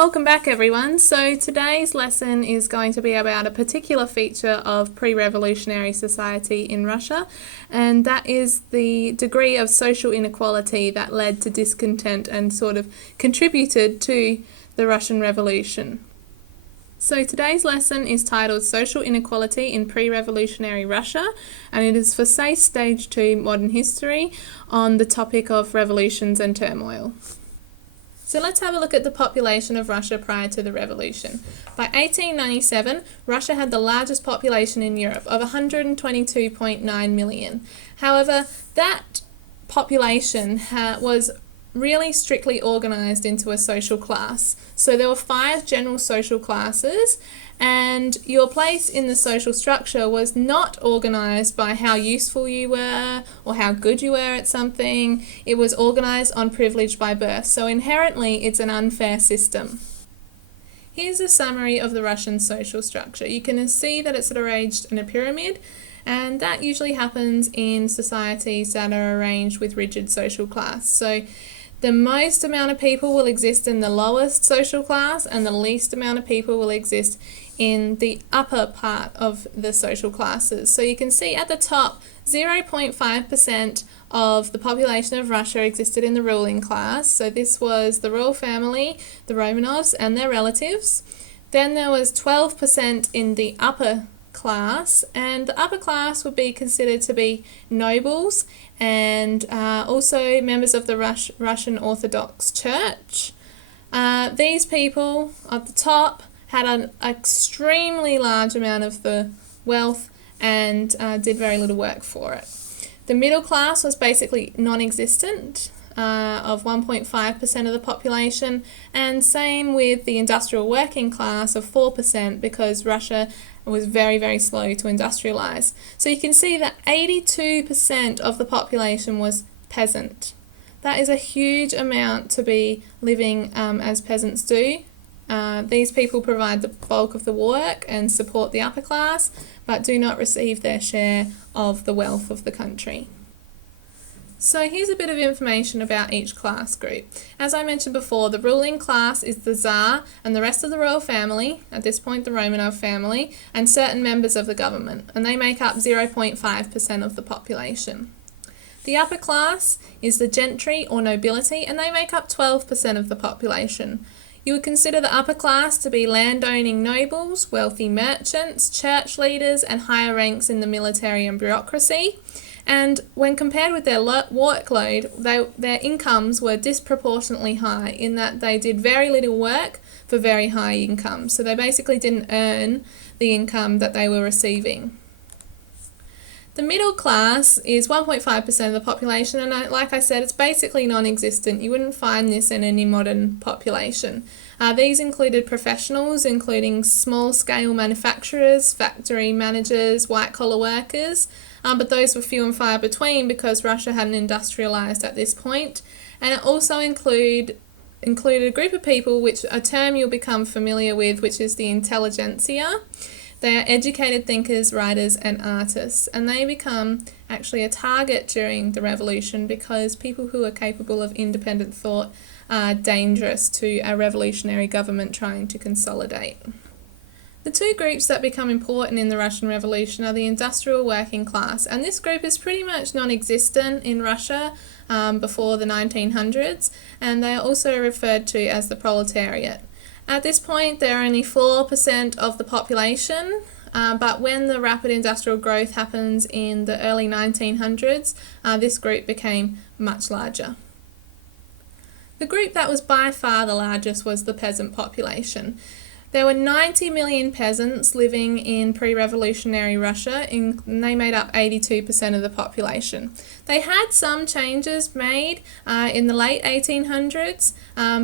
Welcome back, everyone. So today's lesson is going to be about a particular feature of pre-revolutionary society in Russia, and that is the degree of social inequality that led to discontent and sort of contributed to the Russian Revolution. So today's lesson is titled Social Inequality in Pre-Revolutionary Russia, and it is for SACE Stage 2 Modern History on the topic of revolutions and turmoil. So let's have a look at the population of Russia prior to the revolution. By 1897, Russia had the largest population in Europe of 122.9 million. However, that population was really strictly organised into a social class. So there were 5 general social classes, and your place in the social structure was not organised by how useful you were or how good you were at something. It was organised on privilege by birth. So inherently, it's an unfair system. Here's a summary of the Russian social structure. You can see that it's arranged in a pyramid, and that usually happens in societies that are arranged with rigid social class. So the most amount of people will exist in the lowest social class, and the least amount of people will exist in the upper part of the social classes. So you can see at the top, 0.5% of the population of Russia existed in the ruling class. So this was the royal family, the Romanovs and their relatives. Then there was 12% in the upper class, and the upper class would be considered to be nobles and also members of the Russian Orthodox Church. These people at the top had an extremely large amount of the wealth and did very little work for it. The middle class was basically non-existent, of 1.5% of the population, and same with the industrial working class of 4%, because Russia was very, very slow to industrialize. So you can see that 82% of the population was peasant. That is a huge amount to be living as peasants do. These people provide the bulk of the work and support the upper class, but do not receive their share of the wealth of the country. So here's a bit of information about each class group. As I mentioned before, the ruling class is the Tsar and the rest of the royal family, at this point the Romanov family, and certain members of the government, and they make up 0.5% of the population. The upper class is the gentry or nobility, and they make up 12% of the population. You would consider the upper class to be landowning nobles, wealthy merchants, church leaders, and higher ranks in the military and bureaucracy. And when compared with their workload, their incomes were disproportionately high in that they did very little work for very high incomes. So they basically didn't earn the income that they were receiving. The middle class is 1.5% of the population, and like I said, it's basically non-existent. You wouldn't find this in any modern population. These included professionals, including small-scale manufacturers, factory managers, white-collar workers, but those were few and far between because Russia hadn't industrialized at this point. And it also included a group of people, which a term you'll become familiar with, which is the intelligentsia. They are educated thinkers, writers, and artists, and they become actually a target during the revolution because people who are capable of independent thought are dangerous to a revolutionary government trying to consolidate. The two groups that become important in the Russian Revolution are the industrial working class, and this group is pretty much non-existent in Russia before the 1900s, and they are also referred to as the proletariat. At this point, they're only 4% of the population, but when the rapid industrial growth happens in the early 1900s, this group became much larger. The group that was by far the largest was the peasant population. There were 90 million peasants living in pre-revolutionary Russia, and they made up 82% of the population. They had some changes made in the late 1800s,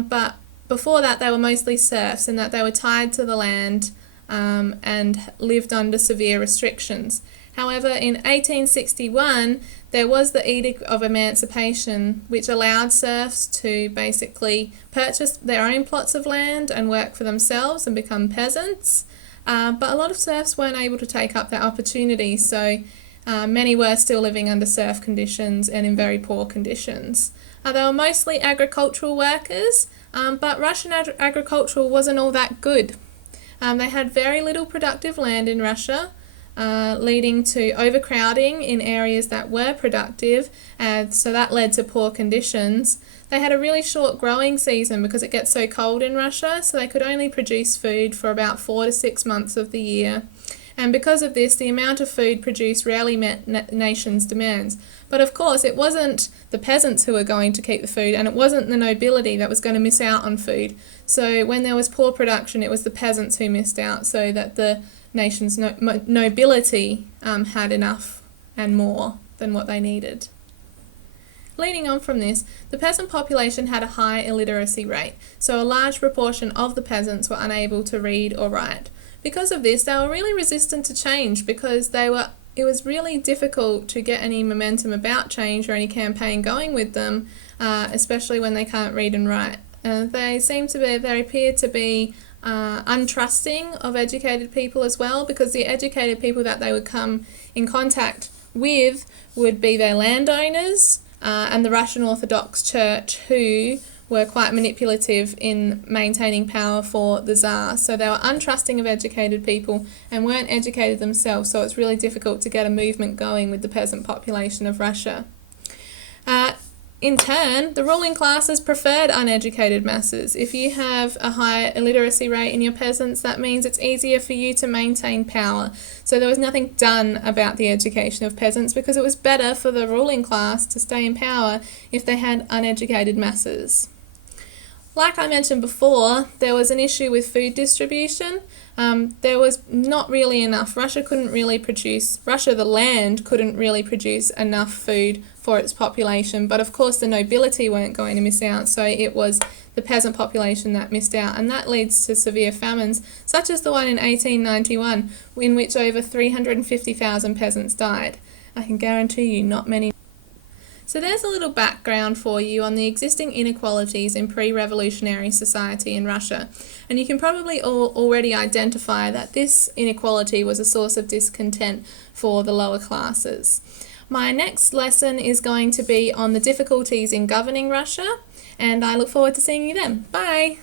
but before that, they were mostly serfs in that they were tied to the land and lived under severe restrictions. However, in 1861, there was the Edict of Emancipation, which allowed serfs to basically purchase their own plots of land and work for themselves and become peasants. But a lot of serfs weren't able to take up that opportunity, so many were still living under serf conditions and in very poor conditions. They were mostly agricultural workers, but Russian agriculture wasn't all that good. They had very little productive land in Russia, leading to overcrowding in areas that were productive, and so that led to poor conditions. They had a really short growing season because it gets so cold in Russia, so they could only produce food for about 4 to 6 months of the year. And because of this, the amount of food produced rarely met nations' demands. But of course, it wasn't the peasants who were going to keep the food, and it wasn't the nobility that was going to miss out on food. So when there was poor production, it was the peasants who missed out, so that the nation's nobility had enough and more than what they needed. Leading on from this, the peasant population had a high illiteracy rate, so a large proportion of the peasants were unable to read or write. Because of this, they were really resistant to change because it was really difficult to get any momentum about change or any campaign going with them, especially when they can't read and write. They appear to be untrusting of educated people as well, because the educated people that they would come in contact with would be their landowners and the Russian Orthodox Church, who were quite manipulative in maintaining power for the Tsar. So they were untrusting of educated people and weren't educated themselves, so it's really difficult to get a movement going with the peasant population of Russia. In turn, the ruling classes preferred uneducated masses. If you have a high illiteracy rate in your peasants, that means it's easier for you to maintain power. So there was nothing done about the education of peasants because it was better for the ruling class to stay in power if they had uneducated masses. Like I mentioned before, there was an issue with food distribution. There was not really enough. Russia, the land, couldn't really produce enough food for its population. But of course, the nobility weren't going to miss out, so it was the peasant population that missed out. And that leads to severe famines, such as the one in 1891, in which over 350,000 peasants died. I can guarantee you not many. So there's a little background for you on the existing inequalities in pre-revolutionary society in Russia. And you can probably already identify that this inequality was a source of discontent for the lower classes. My next lesson is going to be on the difficulties in governing Russia, and I look forward to seeing you then. Bye!